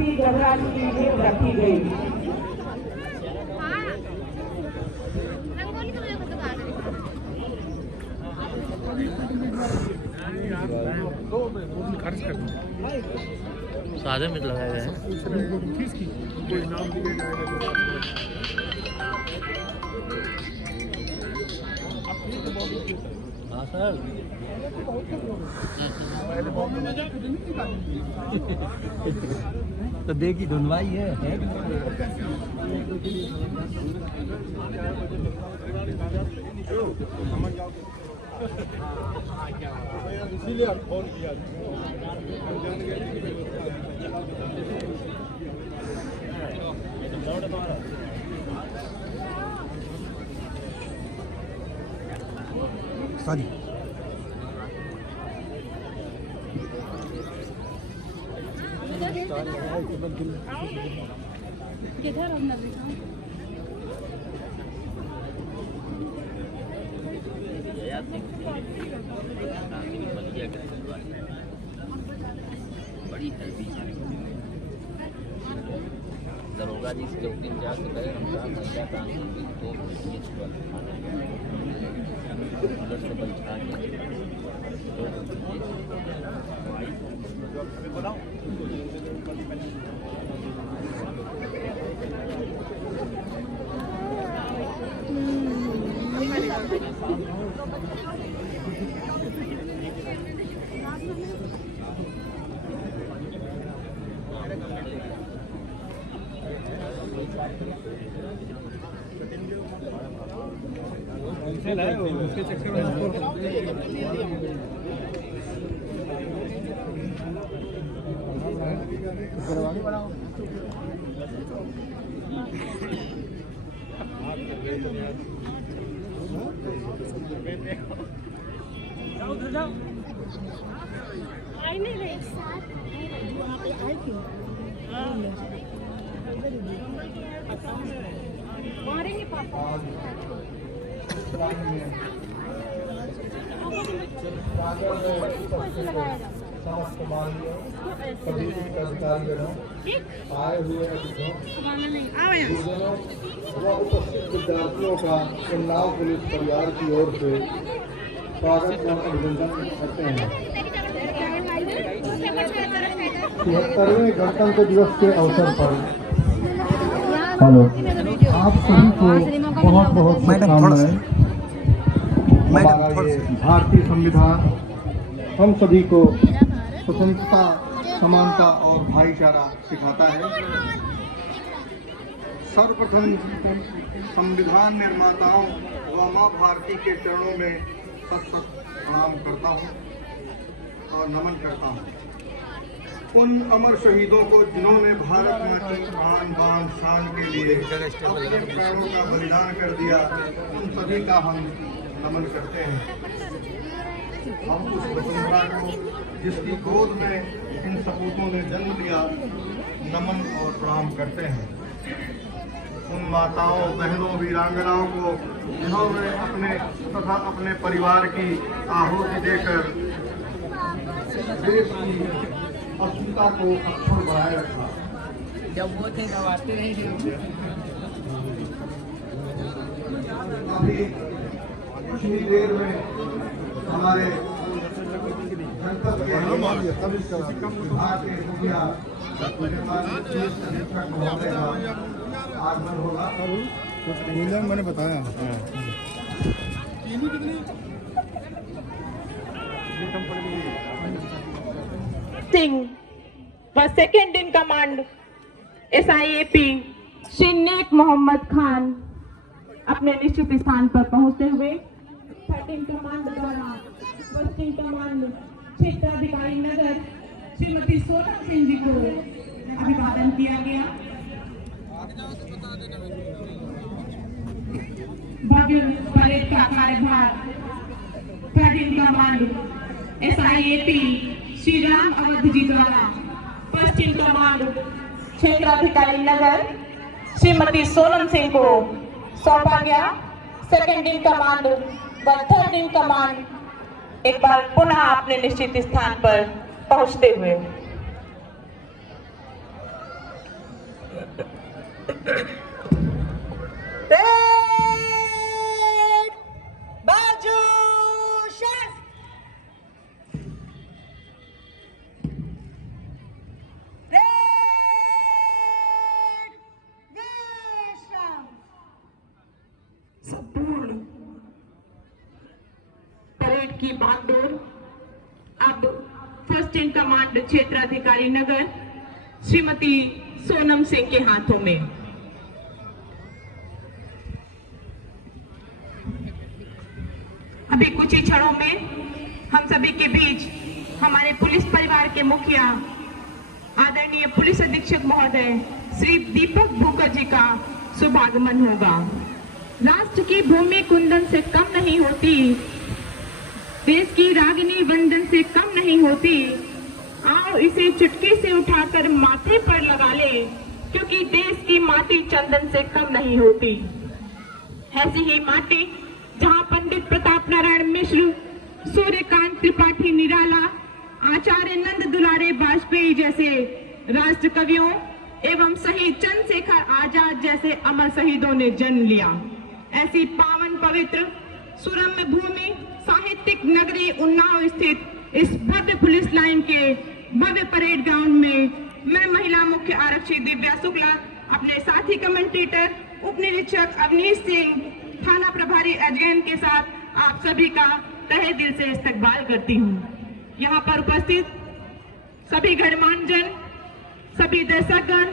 काफी घबराहट की नींव रखी गई। खर्च कर सादे में लगाए गए हैं। कोई नाम दिया जाएगा। हाँ सर। तो देखी धुनवाई है। इसीलिए फोन किया। सॉरी। किधर हम नजर बड़ी हेल्दी दरोगा जी से उनके जाकर करें रमजान महिला कानून की तो से बैठा उसके चक्कर में आई नहीं रही साथ वहाँ पे आई क्यों मारेंगे पापा। समस्त माननीय सभी अधिकारियों आए हुए अतिथियों गुरुजनों व उपस्थित विद्यार्थियों का उन्नाव पुलिस परिवार की ओर से स्वागत और अभिनंदन करते हैं। 73वें गणतंत्र दिवस के अवसर पर हेलो आप सभी को बहुत बहुत शुभकामनाएं। हमारा ये भारतीय संविधान हम सभी को स्वतंत्रता, समानता और भाईचारा सिखाता है। सर्वप्रथम संविधान निर्माताओं व माँ भारती के चरणों में सत प्रणाम करता हूँ और नमन करता हूँ। उन अमर शहीदों को जिन्होंने भारत माँ की आन बान शान के लिए अपने प्राणों का बलिदान कर दिया, उन सभी का हम नमन करते हैं। हम उस वसुंधरा को जिसकी गोद में इन सपूतों ने जन्म लिया नमन और प्रणाम करते हैं। उन माताओं, बहनों, वीरांगनाओं को जिन्होंने अपने तथा अपने परिवार की आहुति देकर देश की अस्मिता को अक्षुण्ण बनाए रखा। जब वो थे नवाते नहीं थे। अभी कुछ ही देर में हमारे जनपद के विभाग के मुखिया महोदय का आगमन होगा। मैंने बताया सिंह व second in command SIAP Shri Nek Mohammad Khan अपने निश्चित स्थान पर पहुंचते हुए 13 कमांड द्वारा पश्चिम कमांड क्षेत्राधिकारी नगर श्रीमती सोनम सिंह जी को अभिवादन किया गया। भव्य परेड का कार्यभार 13 कमांड SIAP श्री राम अवध जी द्वारा पश्चिम कमांड क्षेत्राधिकारी नगर श्रीमती सोनम सिंह को सौंपा गया। सेकेंड इन कमांड व थर्ड इन कमांड एक बार पुनः अपने निश्चित स्थान पर पहुंचते हुए Red, बाजू, shift. Red, विश्राम. संपूर्ण परेड की भागदौड़ अब फर्स्ट इन कमांड क्षेत्राधिकारी नगर श्रीमती सोनम सिंह के हाथों में। अभी कुछ ही क्षणों में हम सभी के बीच हमारे पुलिस परिवार के मुखिया आदरणीय पुलिस अधीक्षक महोदय श्री दीपक भूकर जी का शुभागमन होगा। राष्ट्र की भूमि कुंदन से कम नहीं होती, देश की रागिनी वंदन से कम नहीं होती। आओ इसे चुटकी से उठाकर माथे पर लगा ले, क्योंकि देश की माटी चंदन से कम नहीं होती। ऐसी ही माटी जहां पंडित प्रताप नारायण मिश्र, सूर्यकांत त्रिपाठी निराला, आचार्य नंद दुलारे वाजपेयी जैसे राष्ट्र कवियों एवं शहीद चंद्रशेखर आजाद जैसे अमर शहीदों ने जन्म लिया। ऐसी पावन पवित्र सुरम्य भूमि साहित्यिक नगरी उन्नाव स्थित इस भव्य पुलिस लाइन के भव्य परेड ग्राउंड में मैं महिला मुख्य आरक्षी दिव्या शुक्ला अपने साथी कमेंटेटर उप निरीक्षक अवनीश सिंह, थाना प्रभारी अजगैन के साथ आप सभी का तहे दिल से इस्तकबाल करती हूँ। यहाँ पर उपस्थित सभी गणमान्य जन, सभी दर्शकगण,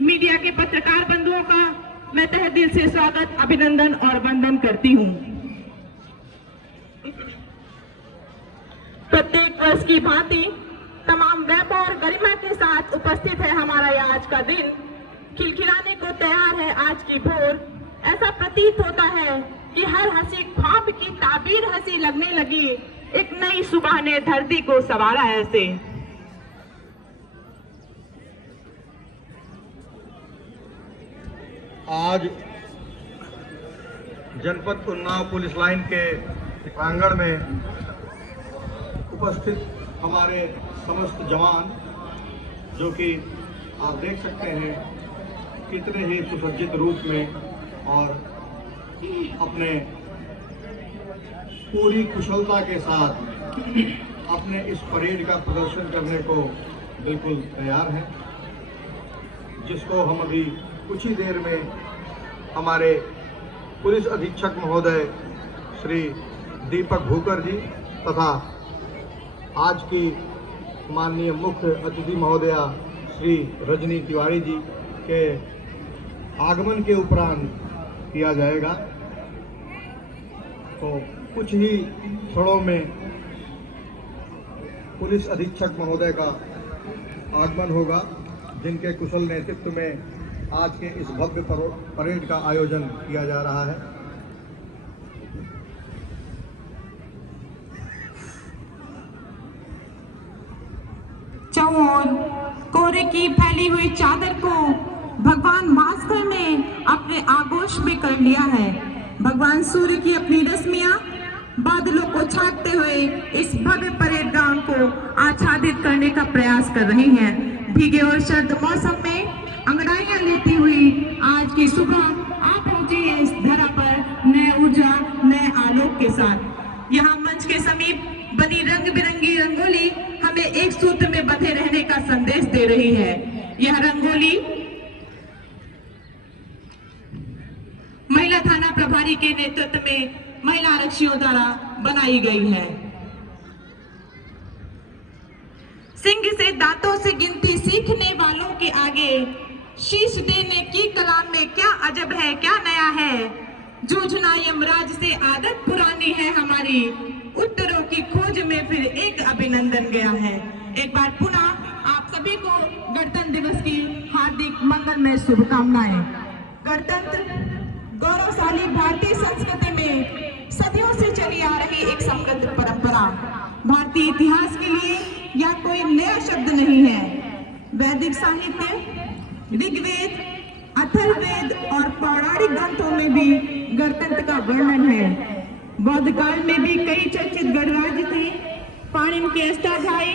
मीडिया के पत्रकार बंधुओं का मैं तहे दिल से स्वागत, अभिनंदन और वंदन करती हूँ। प्रत्येक वर्ष की भांति तमाम वैभव और गरिमा के साथ उपस्थित है हमारा यह आज का दिन। खिलखिलाने को तैयार है आज की भोर। ऐसा प्रतीत होता है कि हर हंसी ख्वाब की ताबीर हंसी लगने लगी। एक नई सुबह ने धरती को संवारा ऐसे। आज जनपद उन्नाव पुलिस लाइन के प्रांगण में उपस्थित हमारे समस्त जवान, जो कि आप देख सकते हैं कितने ही सुसज्जित रूप में और अपने पूरी कुशलता के साथ अपने इस परेड का प्रदर्शन करने को बिल्कुल तैयार हैं, जिसको हम अभी कुछ ही देर में हमारे पुलिस अधीक्षक महोदय श्री दीपक भूकर जी तथा आज की माननीय मुख्य अतिथि महोदया श्री रजनी तिवारी जी के आगमन के उपरांत किया जाएगा। तो कुछ ही क्षणों में पुलिस अधीक्षक महोदय का आगमन होगा, जिनके कुशल नेतृत्व में आज के इस भव्य परेड का आयोजन किया जा रहा है। चौर कोहरे की फैली हुई चादर को भगवान भास्कर ने अपने आगोश में कर लिया है। भगवान सूर्य की अपनी रश्मियां बादलों को छाटते हुए इस भव्य परेड ग्राउंड को आच्छादित करने का प्रयास कर रही हैं। भीगे और सर्द मौसम में अंगड़ाइयां लेती हुई आज की सुबह आप पहुंची है इस धरा पर नए ऊर्जा नए आलोक के साथ। यहाँ मंच के समीप बनी रंग बिरंगी रंगोली हमें एक सूत्र में बंधे रहने का संदेश दे रही है। यह रंगोली महिला थाना प्रभारी के नेतृत्व में महिला आरक्षियों द्वारा बनाई गई है। सिंह से दांतों से गिनती सीखने वालों के आगे शीश देने की कला में क्या अजब है क्या नया है। जूझना यमराज से आदत पुरानी है हमारी, उत्तरों की खोज में फिर एक अभिनंदन गया है। एक बार पुनः आप सभी को गणतंत्र दिवस की हार्दिक मंगलमय शुभकामनाएं। गणतंत्र गौरवशाली भारतीय संस्कृति में सदियों से चली आ रही एक समृद्ध परंपरा। भारतीय इतिहास के लिए यह कोई नया शब्द नहीं है। वैदिक साहित्य, ऋग्वेद, अथर्ववेद और पौराणिक ग्रंथों में भी गणतंत्र का वर्णन है। बौद्ध काल में भी कई चर्चित गणराज्य थे। पाणिनि के अष्टाध्यायी,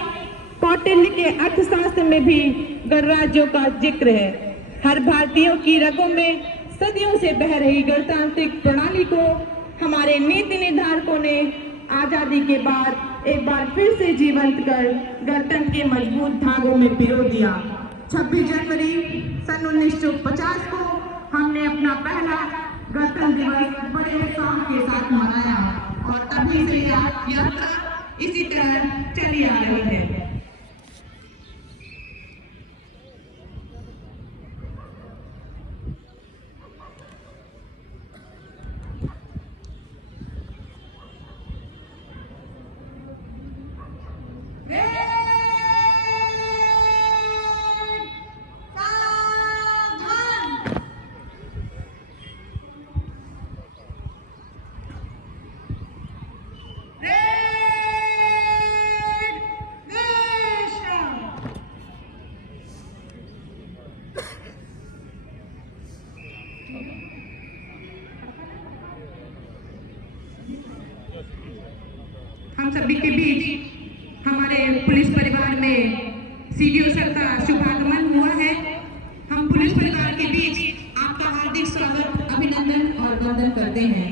कौटिल्य के अर्थशास्त्र में भी गणराज्यों का जिक्र है। हर भारतीयों की रगों में सदियों से बह रही गणतांत्रिक प्रणाली को हमारे नीति निर्धारकों ने आजादी के बाद एक बार फिर से जीवंत कर गणतंत्र के मजबूत धागों में पिरो दिया। 26 जनवरी सन 1950 को हमने अपना पहला गणतंत्र दिवस बड़े उत्साह के साथ मनाया और तभी से यात्रा इसी तरह चली आ रही है। हम सभी के बीच हमारे पुलिस परिवार में सीडीओ सर का शुभागमन हुआ है। हम पुलिस परिवार के बीच आपका हार्दिक स्वागत, अभिनंदन और वंदन करते हैं।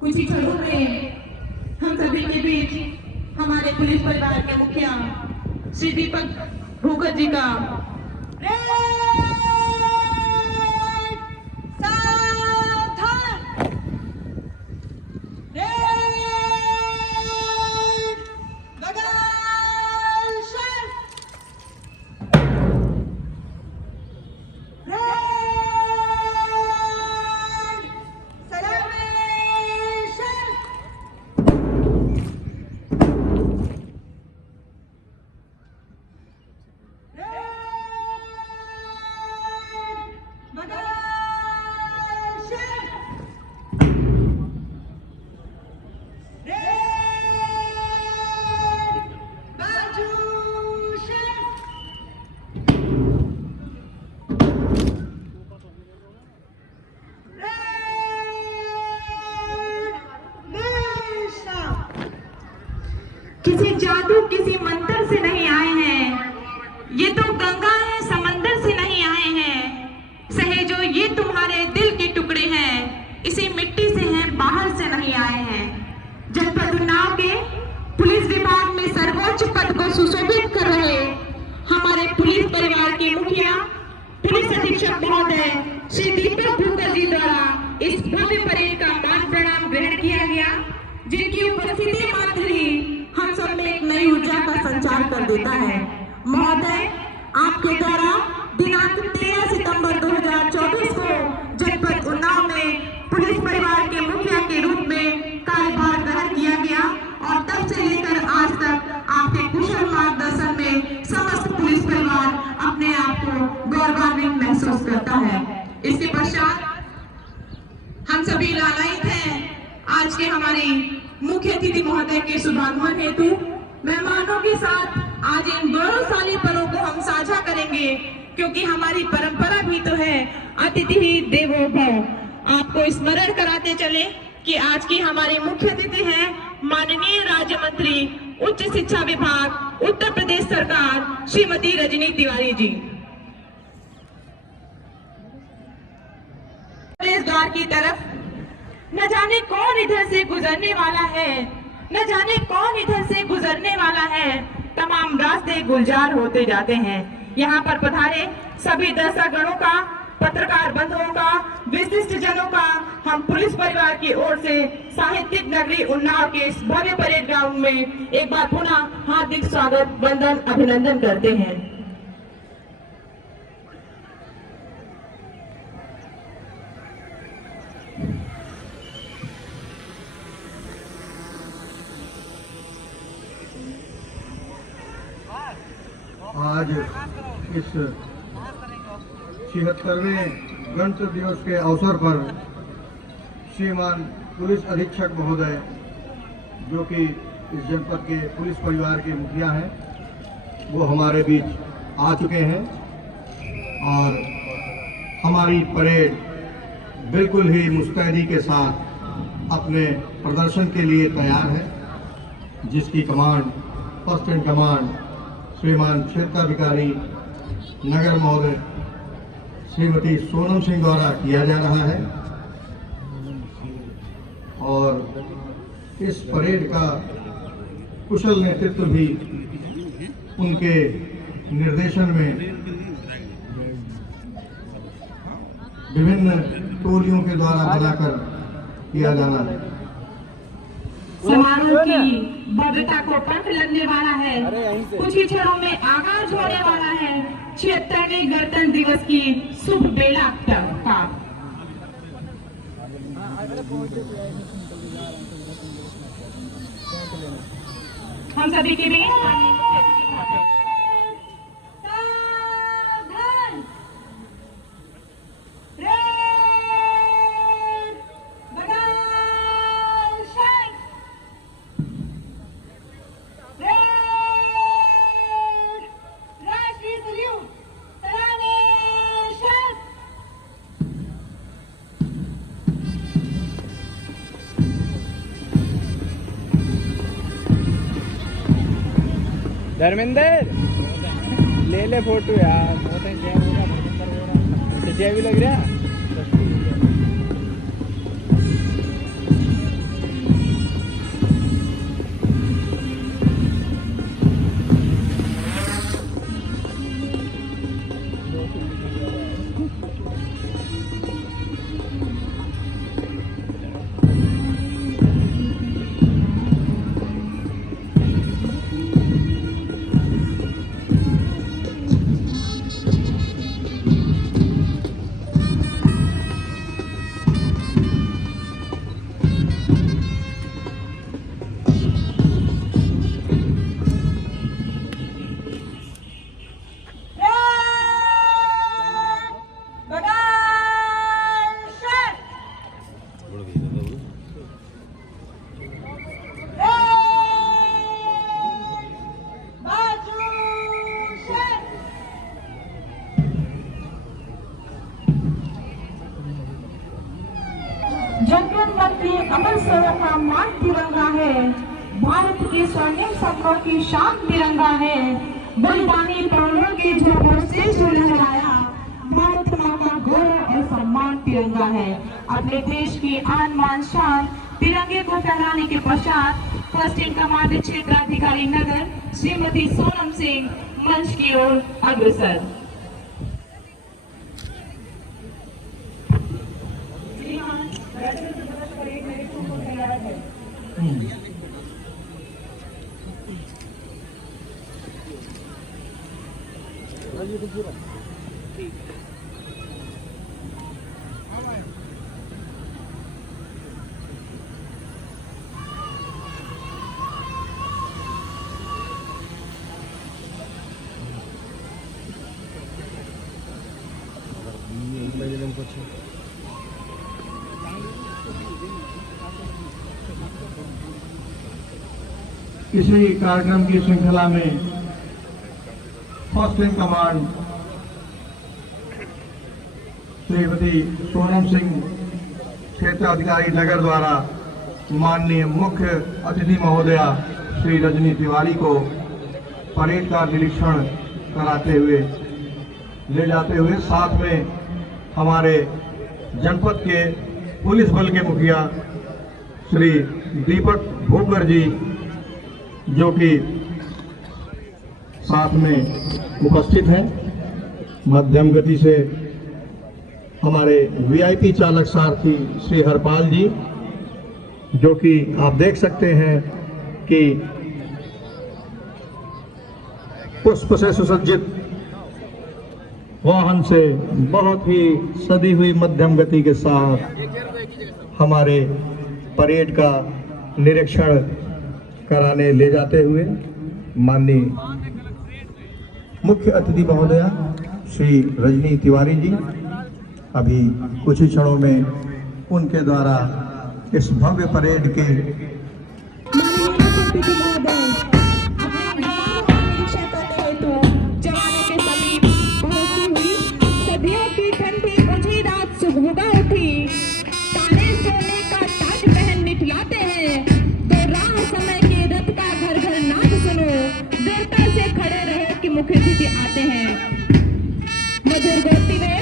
कुछ ही क्षणों में हम सभी के बीच हमारे पुलिस परिवार के मुखिया श्री दीपक भूगत जी का किसी जादू किसी मंत्र से नहीं आए हैं, ये तो गंगा है समंदर से नहीं आए हैं। सहेजो ये तुम्हारे दिल के टुकड़े हैं, इसी मिट्टी से हैं बाहर से नहीं आए हैं। जनपद उन्नाव के पुलिस विभाग में सर्वोच्च पद को सुशोभित कर रहे हमारे पुलिस परिवार के मुखिया पुलिस अधीक्षक महोदय श्री दीपक भूगत जी द्वारा इस भव्य परेड का मान प्रणाम ग्रहण किया गया, जिनकी उपस्थिति मात्र ही हम सब में एक नई ऊर्जा का संचार कर देता है। महोदय, आपके द्वारा दिनांक 13 सितंबर 2024 को जनपद उन्नाव में पुलिस परिवार के मुखिया के रूप में कार्यभार ग्रहण किया गया और तब से लेकर आज तक आपके कुशल मार्गदर्शन में समस्त पुलिस परिवार अपने आप को गौरवान्वित महसूस करता है। इसके पश्चात हम सभी लालायित हैं आज के हमारी मुख्य अतिथि महोदय के शुभागमन हेतु। मेहमानों के साथ आज इन गौरवशाली पलों को हम साझा करेंगे, क्योंकि हमारी परंपरा भी तो है अतिथि ही देवो भव। आपको स्मरण कराते चले कि आज की हमारी मुख्य अतिथि हैं माननीय राज्य मंत्री उच्च शिक्षा विभाग उत्तर प्रदेश सरकार श्रीमती रजनी तिवारी जी। प्रवेश द्वार की तरफ न जाने कौन इधर से गुजरने वाला है, न जाने कौन इधर से गुजरने वाला है। तमाम रास्ते गुलजार होते जाते हैं। यहाँ पर पधारे सभी दर्शकगणों का, पत्रकार बंधुओं का, विशिष्ट जनों का हम पुलिस परिवार की ओर से साहित्यिक नगरी उन्नाव के इस भव्य परेड ग्राउंड में एक बार पुनः हार्दिक स्वागत, वंदन, अभिनंदन करते हैं। आज इस 76वें गणतंत्र दिवस के अवसर पर श्रीमान पुलिस अधीक्षक महोदय, जो कि इस जनपद के पुलिस परिवार के मुखिया हैं, वो हमारे बीच आ चुके हैं और हमारी परेड बिल्कुल ही मुस्तैदी के साथ अपने प्रदर्शन के लिए तैयार है, जिसकी कमांड फर्स्ट इन कमांड श्रीमान क्षेत्राधिकारी नगर महोदय श्रीमती सोनम सिंह द्वारा किया जा रहा है। और इस परेड का कुशल नेतृत्व भी उनके निर्देशन में विभिन्न टोलियों के द्वारा बनाकर किया जाना है। समारोह की भव्यता को पंख लगने वाला है। कुछ ही क्षणों में आगाज होने वाला है 76वें गणतंत्र दिवस की शुभ बेला का। हम सभी के बीच धर्मेंद्र ले ले फोटो यार, बहुत जय हो रहा, जय भी लग रहा। जनरल मंत्री अमर सेवा का मान तिरंगा है। भारत के स्वर्णिम सपनों की शान तिरंगा है। बलिदानी प्राणों के झोंकों से जो लहराया, भारत माँ का गौरव और सम्मान तिरंगा है। अपने देश की आन मान शान तिरंगे को फहराने के पश्चात फर्स्ट इन कमांड क्षेत्राधिकारी नगर श्रीमती सोनम सिंह मंच की ओर अग्रसर। इसी कार्यक्रम की श्रृंखला में first in command Shrimati Sonam Singh क्षेत्राधिकारी नगर द्वारा माननीय मुख्य अतिथि महोदया श्री रजनी तिवारी को परेड का निरीक्षण कराते हुए ले जाते हुए साथ में हमारे जनपद के पुलिस बल के मुखिया श्री दीपक भूपकर जी जो कि साथ में उपस्थित हैं। मध्यम गति से हमारे वीआईपी चालक सारथी श्री हरपाल जी, जो कि आप देख सकते हैं कि पुष्प से सुसज्जित वाहन से बहुत ही सदी हुई मध्यम गति के साथ हमारे परेड का निरीक्षण कराने ले जाते हुए माननीय मुख्य अतिथि महोदया श्री रजनी तिवारी जी अभी कुछ ही क्षणों में उनके द्वारा इस भव्य परेड के मुख्य अतिथि आते हैं। मधुर गति में,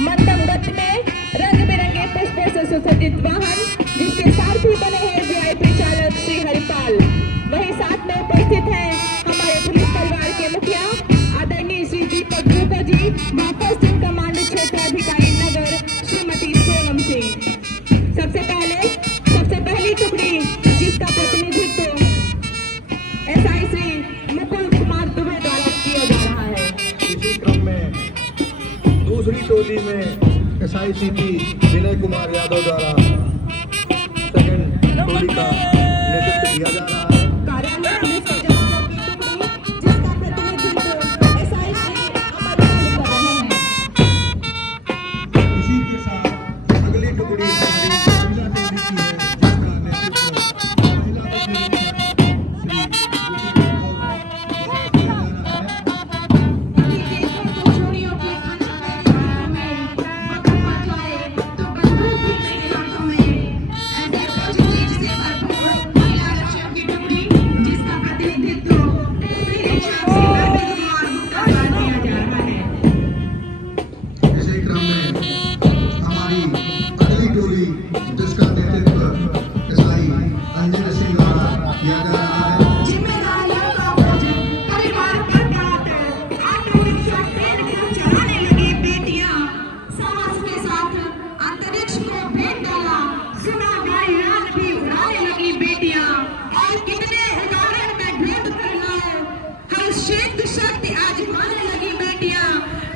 मंदम गति में, रंग बिरंगे पुष्पों से सुसज्जित वाहन जिसके सारथी बने हैं वीआईपी चालक श्री हरिपाल। वहीं साथ में उपस्थित हैं हमारे पुलिस परिवार के मुखिया आदरणीय श्री दीपक गुप्ता जी व पश्चिम कमांड क्षेत्राधिकारी नगर श्रीमती सोनम सिंह। सबसे पहली टुकड़ी जिसका प्रतिनिधित्व एसआई श्री मुकुल कुमार दुबे द्वारा किया जा रहा है। इसी क्रम में दूसरी टोली में एसआई सीपी विनय कुमार यादव द्वारा सेकंड टोली का नेतृत्व दिया जा रहा है। कार्यालय पुलिस के जवानों की टुकड़ी जिसका प्रतिनिधित्व एसआई श्री अमर लाल कर रहे हैं। इसी के साथ अगली टुकड़ी महिला टोली की है जिसका नेतृत्व महिला प्रतिनिधि श्री चूड़ियों के खाने में बकवा जाए तो बंदूक भी मेरे हाथों में। ऐसे कुछ चीज से भरपूर महिला लक्ष्यों की टुकड़ी जिसका प्रतिनिधित्व श्री कुमार गुप्ता द्वारा किया जा रहा है। इसी क्रम में हमारी अगली टोली जिसका नेतृत्व एसआई अंजन सिंह द्वारा किया जा रहा है। जिम्मेदारियों का बोझ परिवार पर पड़ा तो ऑटो रिक्शा ट्रेन को चलाने लगी बेटियां। साहस के साथ अंतरिक्ष को भेद डाला, सुना वायुयान भी उड़ाने लगी बेटियां। और कितने उदाहरण में ढूंढ कर लाओ, हर शेख शक्ति आजमाने लगी बेटियां।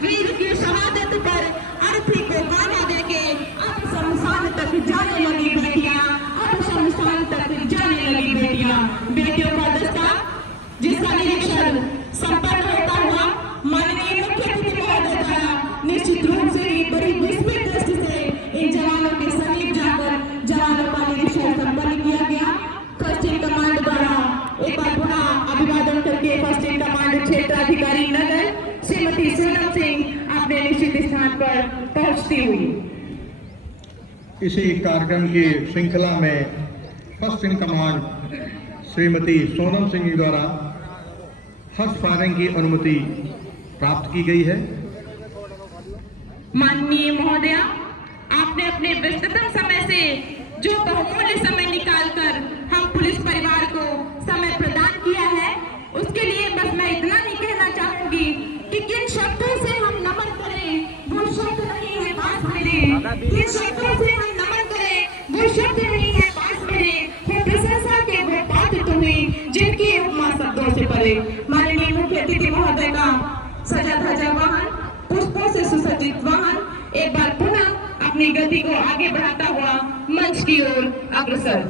वीर की शहादत पर अर्थी को गाना देके अब शमशान तक जाने लगी बेटियां। अब शमशान तक जाने लगी बेटियां। बेटियों का दस्ता जिसका निरीक्षण संपन्न होता हुआ माननीय मुख्य अतिथि महोदय द्वारा निश्चित रूप से ही बड़ी विस्मित दृष्टि से इन जवानों के समीप जाकर जवानों का निरीक्षण संपन्न किया गया। पश्चिम कमांड द्वारा एक बार पुनः अभिवादन करके पश्चिम कमांड क्षेत्राधिकारी नगर श्रीमती सोनम सिंह अपने निश्चित स्थान पर पहुंचती हुई। इसी कार्यक्रम की श्रृंखला में first in command Shrimati Sonam Singh ji द्वारा हर्ष फायरिंग की अनुमति प्राप्त की गई है। माननीय महोदया, आपने अपने व्यस्ततम समय से जो बहुमूल्य समय निकालकर हम पुलिस परिवार को समय प्रदान किया है उसके लिए बस मैं इतना ही कहना चाहूंगी कि किन शब्दों से हम नमन करें वो शब्द नहीं है पास मेरे। किन शब्दों से हम नमन करें वो शब्द नहीं है पास मेरे। वो प्रशंसा के वो पात्र तुम्हें जिनकी उपमा शब्दों से परे। माननीय मुख्य अतिथि महोदय का सजा धजा वाहन पुष्पों से सुसज्जित वाहन एक बार पुनः अपनी गति को आगे बढ़ाता हुआ मंच की ओर अग्रसर।